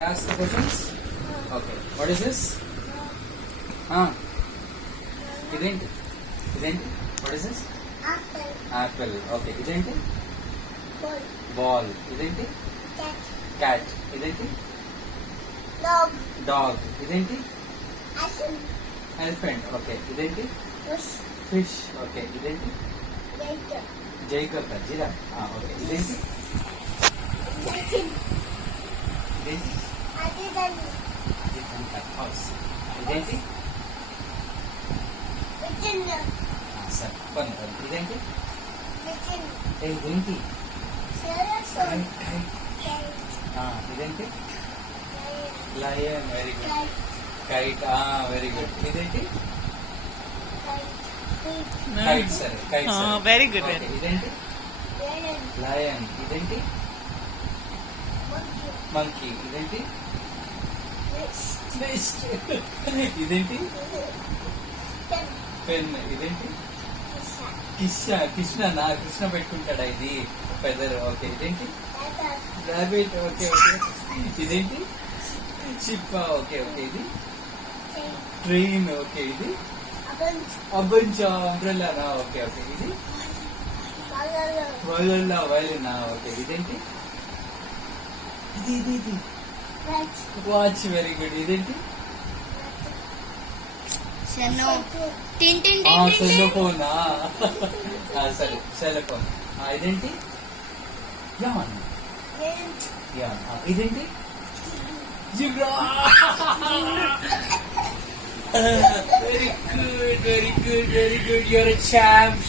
Ask the questions. Okay. What is this? ఇదేంటి ఇదేంటి What is this? Apple. Apple. Okay. ఇదేంటి Ball. Ball. ఇదేంటి Cat. Cat. ఇదేంటి Dog. Dog. ఇదేంటి Apple. Elephant. Okay. ఇదేంటి Fish. Fish. Okay. ఇదేంటి Later. Jacob. Giraffe. Okay. ఇదేంటి Chicken. ఇదేంటి Adidas. House. ఇదేంటి Chicken. సరే పని ఇదేంటి Chicken. ఇదేంటి Sarasot. ఇదేంటి Lion. Lion very good Cat. Kite very good ఇదేంటి Pig. కైట్ సరే కైట్ సరే వెరీ గుడ్ Okay, ఇదేంటి Lion. లయన్ ఇదేంటి Monkey. మంకీ ఇదేంటి Fish. ఇదేంటి Pen. పెన్ ఇదేంటి Kisha. కృష్ణ పెట్టుకుంటాడా ఇది ఫెదర్ ఓకే ఇదేంటి Rabbit. రాబిట్ ఓకే ఓకే ఇదేంటి షిప్ ఓకే ఓకే ఇది Train. ట్రైన్ ఓకే ఇది Orange. అబ్బంచా అంబ్రెల్లానా ఓకే ఓకే ఇది Banana. వైలినా ఓకే ఇదేంటి ఇది Rat. వాచ్ వెరీ గుడ్ ఇదేంటి Seno. Tin tin సెల్ ఫోనా సరే సెల్ ఫోన్ ఇదేంటి యాన్ యాన్ ఇదేంటి zebra very good your champ